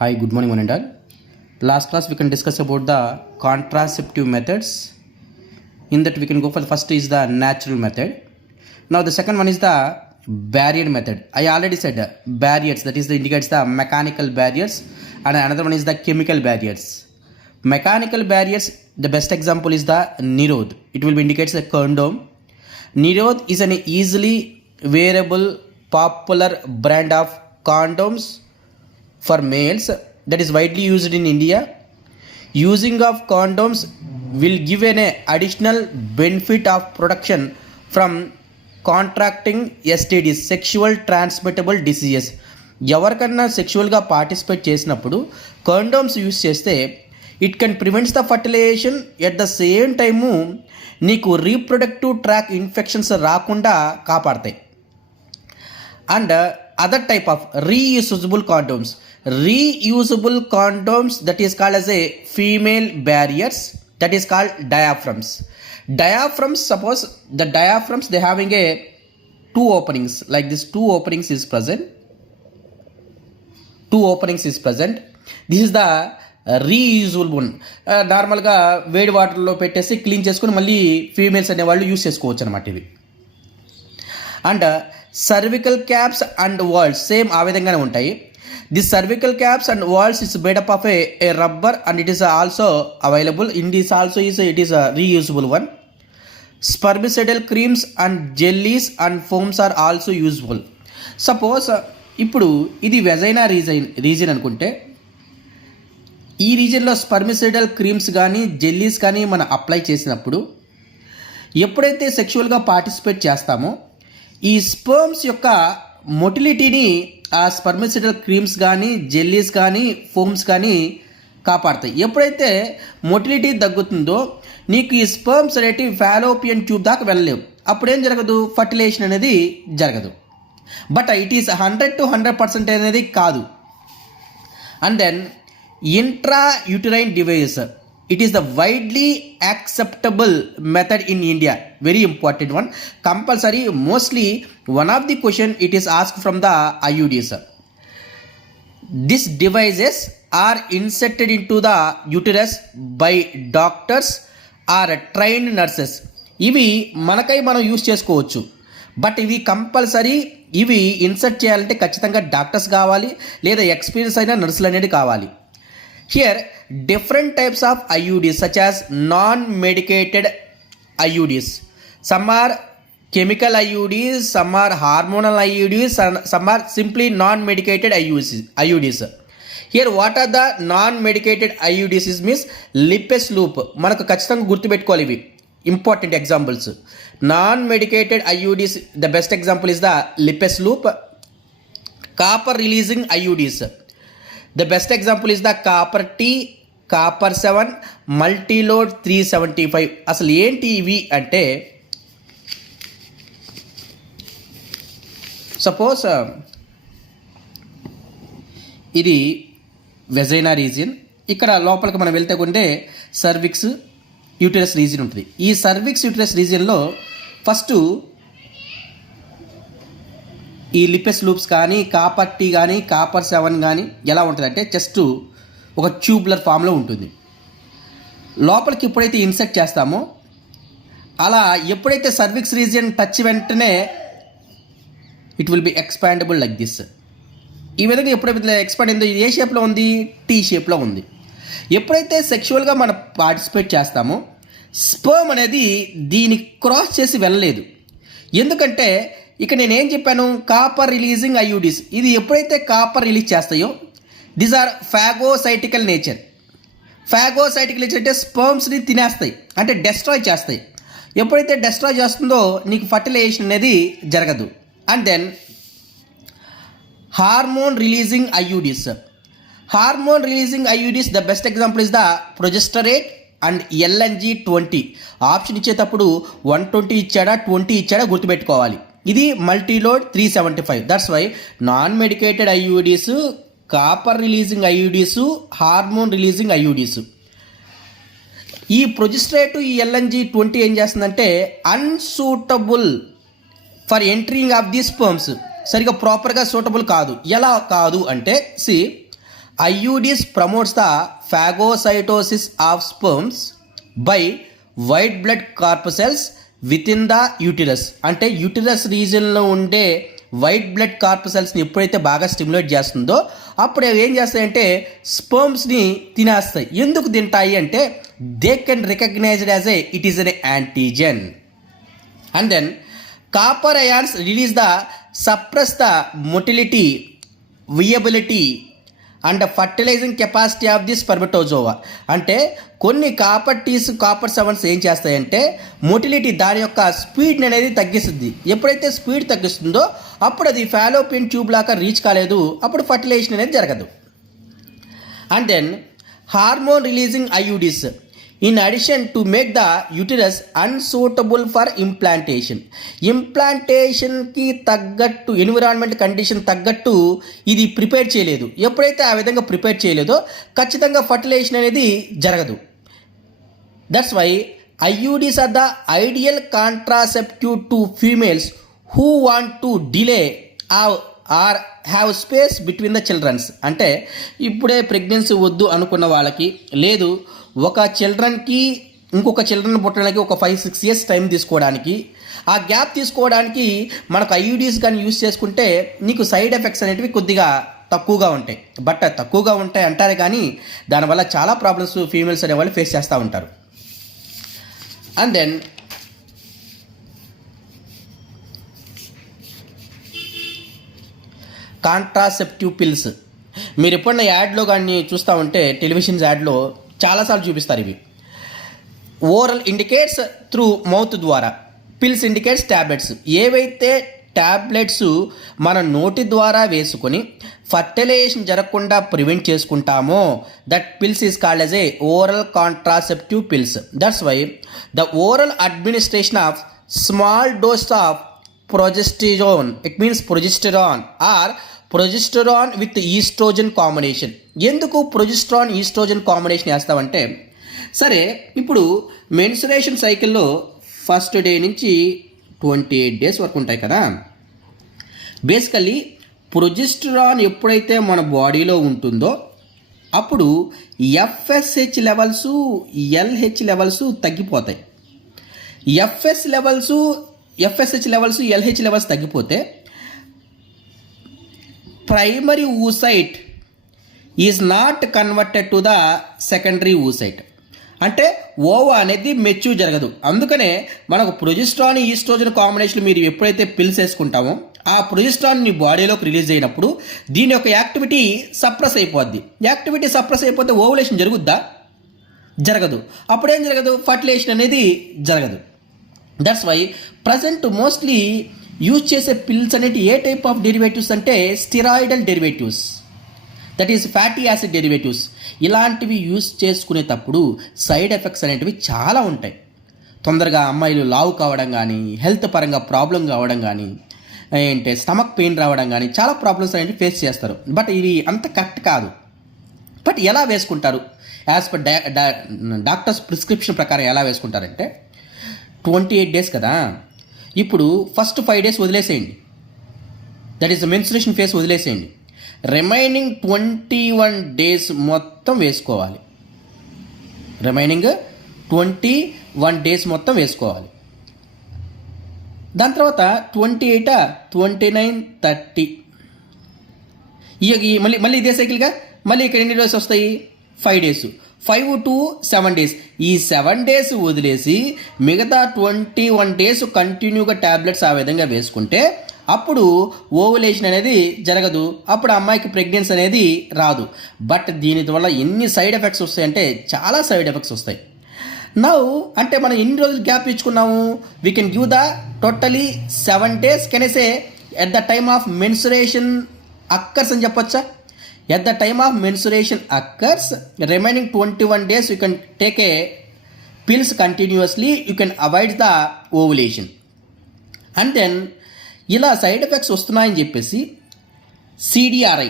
Hi, good morning, one and all. Last class we can discuss about the contraceptive methods. In that we can go for the first is the natural method. Now the second one is the barrier method. I already said barriers, that is the indicates the mechanical barriers, and another one is the chemical barriers. Mechanical barriers, the best example is the Nirod. It will be indicates the condom. Nirod is an easily wearable popular brand of condoms for males that is widely used in India. Using of condoms will give an additional benefit of protection from contracting STDs, sexual transmittable diseases. ఎవరికన్నా సెక్షువల్గా participate చేసినప్పుడు condoms use చేస్తే it can prevents the fertilization. At the same time నీకు reproductive tract infections రాకుండా కాపాడతాయి. And other type of reusable condoms, that is called as a female barriers, that is called diaphragms. Suppose the diaphragms, they having a two openings like this. Two openings is present. This is the reusable one. నార్మల్గా వేడి వాటర్లో పెట్టేసి clean చేసుకుని మళ్ళీ females అనేవాళ్ళు use చేసుకోవచ్చు అనమాట ఇవి. And cervical caps and walls same ఆ విధంగానే ఉంటాయి. This cervical caps and walls is made up of a rubber and it is also available in this also it is reusable one. Spermicidal creams and jellies and foams are also useful. Suppose ఇప్పుడు ఇది vagina region అనుకుంటే ఈ రీజన్లో spermicidal creams కానీ jellies కానీ మనం apply చేసినప్పుడు ఎప్పుడైతే సెక్షువల్గా పార్టిసిపేట్ చేస్తామో ఈ స్పర్మ్స్ యొక్క మొటిలిటీని ఆ స్పర్మిసైడల్ క్రీమ్స్ కానీ జెల్లీస్ కానీ ఫోమ్స్ కానీ కాపాడతాయి. ఎప్పుడైతే మొటిలిటీ తగ్గుతుందో నీకు ఈ స్పర్మ్స్ అనేటివి ఫాలోపియన్ ట్యూబ్ దాకా వెళ్ళలేవు. అప్పుడేం జరగదు, ఫర్టిలైజేషన్ అనేది జరగదు. బట్ ఇట్ ఈస్ 100 to 100% అనేది కాదు. And then intrauterine device, it is the widely acceptable method in India. Very important one. Compulsory, mostly one of the question it is asked from the IUDs. These devices are inserted into the uterus by doctors or trained nurses. ఇవి మనకై మనం use చేసుకోవచ్చు. But ఇవి compulsory, ఇవి insert చేయాలంటే ఖచ్చితంగా doctors కావాలి లేదా ఎక్స్పీరియన్స్ అయిన నర్సులు అనేది కావాలి. Here, different types of IUDs such as non-medicated IUDs. Some are chemical IUDs, some are hormonal IUDs, some are simply non-medicated IUDs. Here, what are the non-medicated IUDs is means Lippes loop. మనకు ఖచ్చితంగా గుర్తుపెట్టుకోవాలి ఇవి important examples. Non-medicated IUDs, the best example is the Lippes loop. Copper releasing IUDs. The best example is the Copper T, Copper 7, Multiload 375. అసలు ఏంటి ఇవి అంటే, suppose ఇది vagina region. ఇక్కడ లోపలికి మనం వెళ్తే కొంటే సర్విక్స్ యూటరస్ రీజియన్ ఉంటుంది. ఈ సర్విక్స్ యూటరస్ రీజియన్లో ఫస్ట్ ఈ లిపెస్ లూప్స్ కానీ కాపర్ టీ కానీ కాపర్ 7 కానీ ఎలా ఉంటుందంటే జస్ట్ ఒక ట్యూబ్లర్ ఫామ్లో ఉంటుంది. లోపలికి ఎప్పుడైతే ఇన్సెక్ట్ చేస్తామో అలా ఎప్పుడైతే సర్విక్స్ రీజియన్ టచ్ వెంటనే it will be expandable like this. ఈ విధంగా ఎప్పుడైతే ఎక్స్పాండ్ అయిందో ఇది ఏ షేప్లో ఉంది, టీ షేప్లో ఉంది. ఎప్పుడైతే సెక్షువల్గా మనం పార్టిసిపేట్ చేస్తామో స్పర్మ్ అనేది దీన్ని క్రాస్ చేసి వెళ్ళలేదు. ఎందుకంటే ఇక నేనేం చెప్పాను, కాపర్ రిలీజింగ్ ఐయుడిస్. ఇది ఎప్పుడైతే కాపర్ రిలీజ్ చేస్తాయో దీస్ ఆర్ ఫాగోసైటికల్ నేచర్. ఫాగోసైటికల్ నేచర్ అంటే స్పర్మ్స్ని తినేస్తాయి, అంటే డెస్ట్రాయ్ చేస్తాయి. ఎప్పుడైతే డెస్ట్రాయ్ చేస్తుందో నీకు ఫర్టిలైజేషన్ అనేది జరగదు. And then hormone releasing IUDs. Hormone releasing IUDs the best example is the progestasert and LNG-20. Option ఇచ్చేటప్పుడు 120 ఇచ్చాడా 20 ఇచ్చాడా గుర్తుపెట్టుకోవాలి. ఇది multiload 375. That's why non medicated IUDs, copper releasing IUDs, hormone releasing IUDs. ఈ ప్రొజెస్టరేట్, ఈ LNG-20 ఏం చేస్తుందంటే unsuitable for entering of the sperms. సరిగా ప్రాపర్గా సూటబుల్ కాదు. ఎలా కాదు అంటే IUDs promotes the phagocytosis of sperms by white blood corpuscles with in the uterus. అంటే యూటిరస్ రీజన్లో ఉండే వైట్ బ్లడ్ కార్పసెల్స్ని ఎప్పుడైతే బాగా స్టిమ్యులేట్ చేస్తుందో అప్పుడు అవి ఏం చేస్తాయంటే స్పర్మ్స్ని తినేస్తాయి. ఎందుకు తింటాయి అంటే they can recognized as it is an antigen. And then copper ions release the suppress the motility, viability and fertilizing capacity of the spermatozoa. అంటే కొన్ని కాపర్ సెవెన్స్ ఏం చేస్తాయంటే మొటిలిటీ, దాని యొక్క స్పీడ్ అనేది తగ్గిస్తుంది. ఎప్పుడైతే స్పీడ్ తగ్గిస్తుందో అప్పుడు అది ఫాలోపియన్ ట్యూబ్ లాగా రీచ్ కాలేదు, అప్పుడు ఫర్టిలైజేషన్ అనేది జరగదు. And then hormone releasing IUDs in addition to make the uterus unsuitable for implantation. ఇంప్లాంటేషన్కి తగ్గట్టు ఎన్విరాన్మెంట్ కండిషన్ తగ్గట్టు ఇది ప్రిపేర్ చేయలేదు. ఎప్పుడైతే ఆ విధంగా ప్రిపేర్ చేయలేదో ఖచ్చితంగా ఫర్టిలైజేషన్ అనేది జరగదు. That's why IUDs are the ideal contraceptive to females who want to delay or have space between the childrens. అంటే ఇప్పుడే ప్రెగ్నెన్సీ వద్దు అనుకున్న వాళ్ళకి, లేదు ఒక చిల్డ్రన్కి ఇంకొక చిల్డ్రన్ పుట్టడానికి ఒక 5-6 years టైం తీసుకోవడానికి, ఆ గ్యాప్ తీసుకోవడానికి మనకు IUDs కానీ యూస్ చేసుకుంటే నీకు సైడ్ ఎఫెక్ట్స్ అనేటివి కొద్దిగా తక్కువగా ఉంటాయి. బట్ తక్కువగా ఉంటాయి అంటారే కానీ దానివల్ల చాలా ప్రాబ్లమ్స్ ఫీమేల్స్ అనేవాళ్ళు ఫేస్ చేస్తూ ఉంటారు. అండ్ దెన్ కాంట్రాసెప్టివ్ పిల్స్ మీరు ఎప్పుడన్నా యాడ్లో కానీ చూస్తూ ఉంటే టెలివిజన్స్ యాడ్లో చాలాసార్లు చూపిస్తారు. ఇవి ఓరల్ ఇండికేట్స్ త్రూ మౌత్ ద్వారా, పిల్స్ ఇండికేట్స్ ట్యాబ్లెట్స్. ఏవైతే ట్యాబ్లెట్స్ మన నోటి ద్వారా వేసుకొని ఫర్టిలైజేషన్ జరగకుండా ప్రివెంట్ చేసుకుంటామో that pills is called as a oral contraceptive pills. That's why the oral administration of small dose of progesterone, it means progesterone or progesterone with oestrogen combination. ఎందుకు progesterone oestrogen combination వేస్తామంటే, సరే ఇప్పుడు mensuration సైకిల్లో first day నుంచి 28 days వరకు ఉంటాయి కదా. Basically progesterone ఎప్పుడైతే మన బాడీలో ఉంటుందో అప్పుడు FSH లెవెల్స్, LH లెవెల్స్ తగ్గిపోతాయి. FSH లెవెల్స్, LH లెవెల్స్ తగ్గిపోతే primary oocyte is not converted to the secondary oocyte. అంటే ఓవా అనేది మెచ్యూర్ జరగదు. అందుకనే మనకు ప్రొజెస్ట్రాన్ ఈస్ట్రోజన్ కాంబినేషన్ మీరు ఎప్పుడైతే పిల్స్ వేసుకుంటామో ఆ ప్రొజెస్ట్రాన్ నీ బాడీలోకి రిలీజ్ అయినప్పుడు దీని యొక్క యాక్టివిటీ సప్రెస్ అయిపోద్ది. యాక్టివిటీ సప్రెస్ అయిపోతే ఓవులేషన్ జరుగుద్దా? జరగదు. అప్పుడేం జరగదు? ఫర్టిలైజేషన్ అనేది జరగదు. That's why present mostly use చేసే పిల్స్ అనేవి ఏ టైప్ ఆఫ్ డెరివేటివ్స్ అంటే steroidal derivatives, that is fatty acid derivatives. ఇలాంటివి యూజ్ చేసుకునేటప్పుడు సైడ్ ఎఫెక్ట్స్ అనేటివి చాలా ఉంటాయి. తొందరగా అమ్మాయిలు లావు కావడం కానీ, హెల్త్ పరంగా ప్రాబ్లం కావడం కానీ, ఏంటంటే స్టమక్ పెయిన్ రావడం కానీ చాలా ప్రాబ్లమ్స్ అనేవి ఫేస్ చేస్తారు. బట్ ఇవి అంత కరెక్ట్ కాదు. బట్ ఎలా వేసుకుంటారు? యాజ్ పర్ డాక్టర్స్ ప్రిస్క్రిప్షన్ ప్రకారం ఎలా వేసుకుంటారంటే 28 days కదా, ఇప్పుడు ఫస్ట్ 5 days వదిలేసేయండి, దట్ ఈస్ మెన్స్ట్రుయేషన్ ఫేస్ వదిలేసేయండి. రిమైనింగ్ 21 days మొత్తం వేసుకోవాలి. రిమైనింగ్ 21 days మొత్తం వేసుకోవాలి. దాని తర్వాత 28, 29, 30 మళ్ళీ ఇదే సైకిల్గా మళ్ళీ ఇక్కడ ఎన్ని డేస్ వస్తాయి? 5 days. 5 to 7 days. ఈ 7 days వదిలేసి మిగతా 21 days కంటిన్యూగా ట్యాబ్లెట్స్ ఆ విధంగా వేసుకుంటే అప్పుడు ఓవులేషన్ అనేది జరగదు. అప్పుడు అమ్మాయికి ప్రెగ్నెన్సీ అనేది రాదు. బట్ దీని వల్ల ఎన్ని సైడ్ ఎఫెక్ట్స్ వస్తాయంటే చాలా సైడ్ ఎఫెక్ట్స్ వస్తాయి. నౌ అంటే మనం ఎన్ని రోజులు గ్యాప్ ఇచ్చుకున్నాము? We can give the totally 7 days can say at the time of menstruation occurs అని చెప్పొచ్చా? At the time of menstruation occurs, remaining 21 days you can take a pills continuously, you can avoid the ovulation. And then ఇలా side effects వస్తున్నాయని చెప్పేసి CDRI,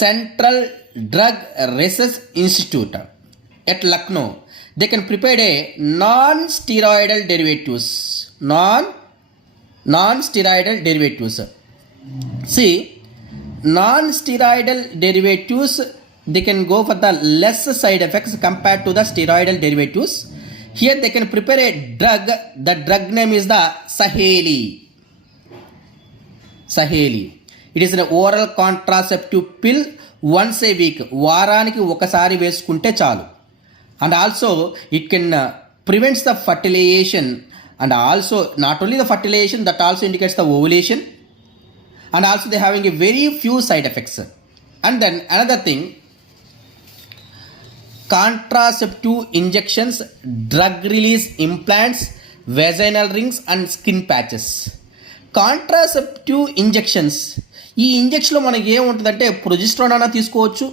central drug research institute at Lucknow, they can prepare A non steroidal derivatives. See, non-steroidal derivatives, they can go for the less side effects compared to the steroidal derivatives. Here they can prepare a drug. The drug name is the Saheli. It is an oral contraceptive pill once a week. వారానికి ఒకసారి వేసుకుంటే చాలు. And also it can prevents the fertilization, and also not only the fertilization, that also indicates the ovulation, and also they having a very few side effects. And then another thing, contraceptive injections, drug release implants, vaginal rings and skin patches. Contraceptive injections, ఈ ఇంజెక్షన్లో మనకి ఏముంటుందంటే progesterone అన్నా తీసుకోవచ్చు.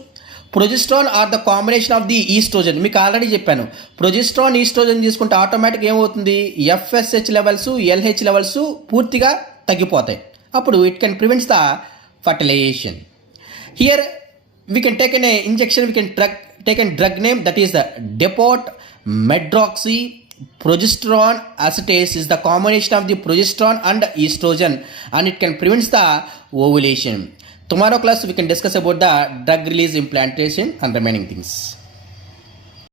Progesterone or the combination of the oestrogen. మీకు already చెప్పాను, progesterone oestrogen తీసుకుంటే automatic ఏమవుతుంది, ఎఫ్ఎస్హెచ్ లెవెల్స్ ఎల్హెచ్ లెవెల్స్ పూర్తిగా తగ్గిపోతాయి. అప్పుడు it can prevents the fertilisation. Here we can take an injection, we can take a drug name, that is the Depot Medroxy progesterone acetase is the combination of the progesterone and estrogen, and it can prevent the ovulation. Tomorrow class we can discuss about the drug release implantation and remaining things.